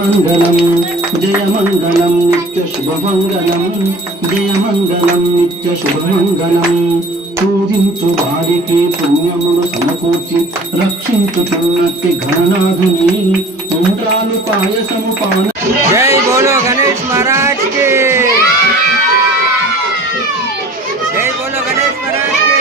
మంగళం జయ మంగళం నిత్య శుభమంగళం జయ మంగళం నిత్య శుభమంగళం పూజించు వారికి పుణ్యములు సమకూర్చి రక్షించుతున్నట్టి ఘననాథుని ఉండ్రాలు పాయసము పాన. జై బోలో గణేష్ మహారాజ్ కి జై బోలో గణేష్ మహారాజ్ కి